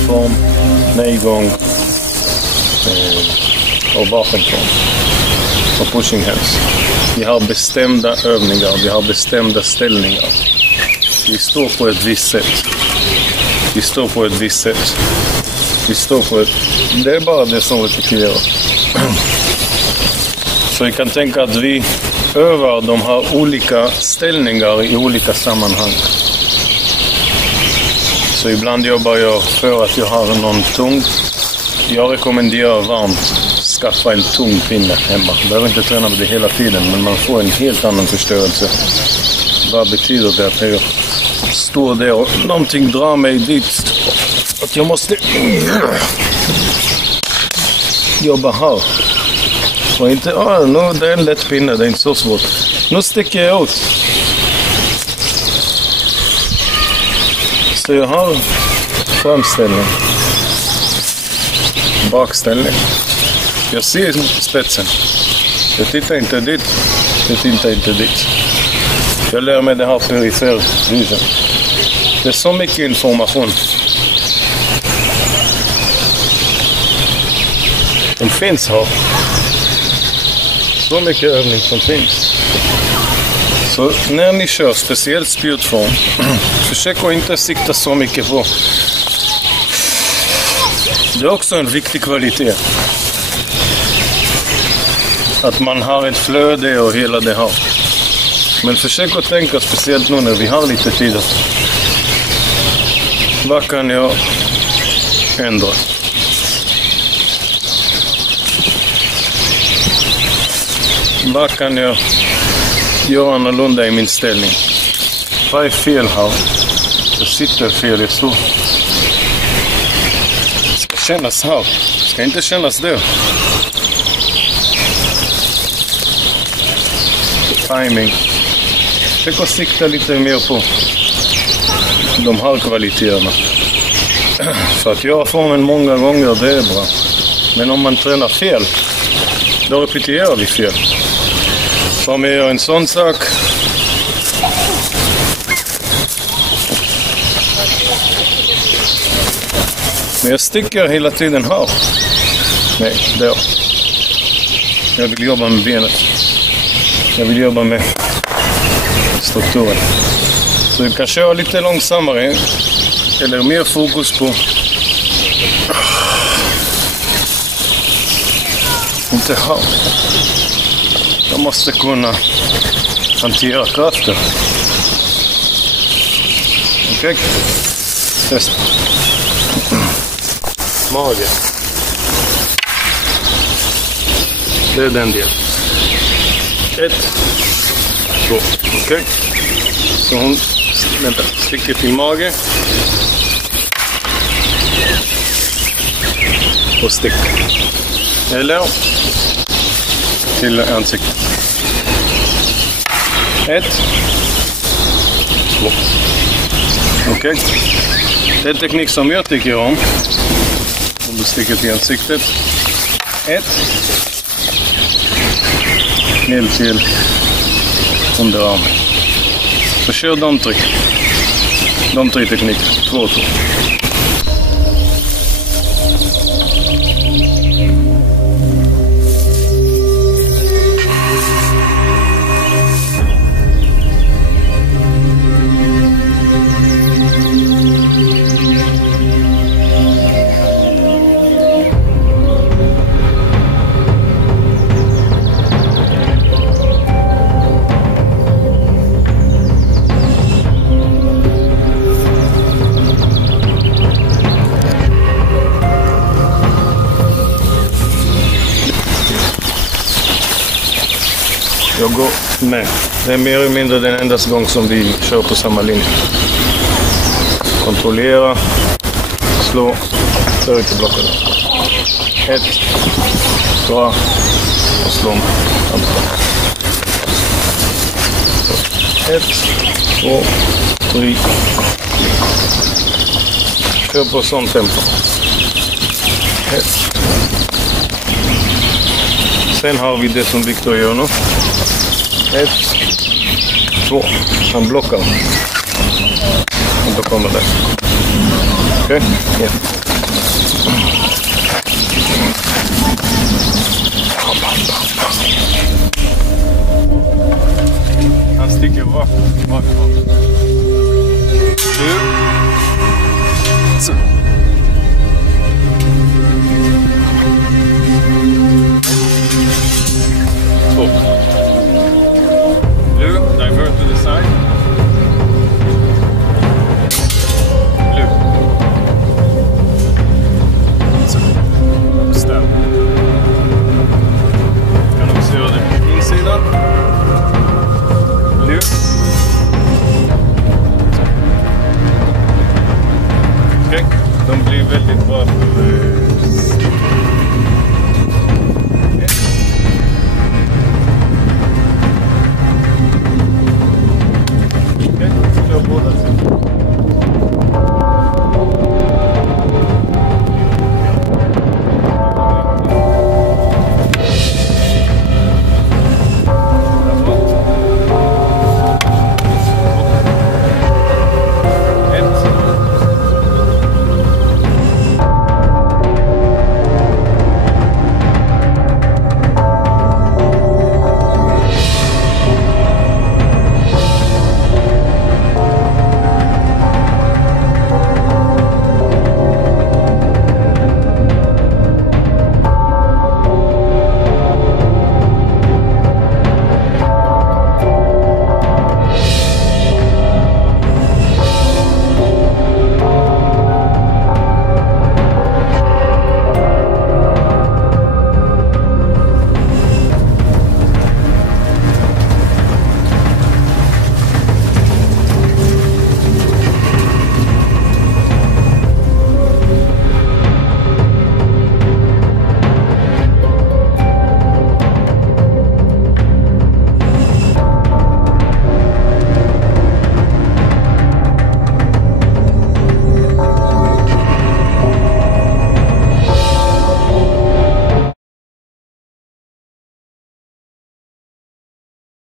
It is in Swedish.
bildform, nedgång och vapenform och pushing hands. Vi har bestämda övningar, vi har bestämda ställningar. Vi står på ett visst sätt. Vi står på ett visst sätt. Vi står på ett... Det är bara det som repeterar. Så vi kan tänka att vi övar de här olika ställningar i olika sammanhang. Så ibland jobbar jag för att jag har någon tung. Jag rekommenderar varmt skaffa en tung pinne hemma. Jag behöver inte träna med det hela tiden, men man får en helt annan förstörelse. Vad betyder det att jag står där och någonting drar mig dit? Att jag måste jobba här. Och inte, nu det är en lätt pinne, det är inte så svårt. Nu sticker jag ut. Så jag har framställning. Bakställning. Jag ser spetsen. Jag tittar inte dit. Jag tittar inte dit. Jag lär mig det här perifer vision. Det är så mycket information. Den finns här. Så mycket övning som finns. Så när ni kör speciellt spjutform, försök att inte sikta så mycket på. Det är också en viktig kvalitet. Att man har ett flöde och hela det här. Men försök att tänka speciellt nu när vi har lite tid. Vad kan jag ändra? Vad kan jag göra annorlunda i min ställning? Vad är fel här? Jag sitter fel, jag står. Ska kännas här. Ska inte kännas där. Timing. Försök att sikta lite mer på de här kvaliteterna. För att göra formen många gånger, det är bra. Men om man tränar fel, då repeterar vi fel. Så om jag gör en sån sak. Men jag sticker hela tiden här. Nej, där. Jag vill jobba med benet. Jag vill jobba med strukturen. Så jag kan köra lite långsammare. Eller mer fokus på... Inte här. Jag måste kunna hantera kraften. Okej. Testa. Mage. Det är den delen. 1, 2. Okej. Så hon sticker till mage. Och stick. Eller till ansiktet. 1, 2. Okej. Det är en teknik som jag tycker om. Om du sticker till ansiktet. 1. Ner till underarmen. Så kör de tre. De tre tekniker. 2 och 2. Jag går med. Det är mer eller mindre den enda gång som vi kör på samma linje. Kontrollera. Slå. För inte blocka det. 1. Dra. Och slå med. 1. 2. 3. Kör på sån tempo. 1. Sen har vi det som Victor gör nu. 1, 2. Han blockar. Och då kommer det. Okej? Ja. Han sticker bakifrån. Du. Så. Två. Du, divert to the side. Blue. Så. Ställ. Kan också göra det på insidan. Blue. Okej. De blir väldigt bra för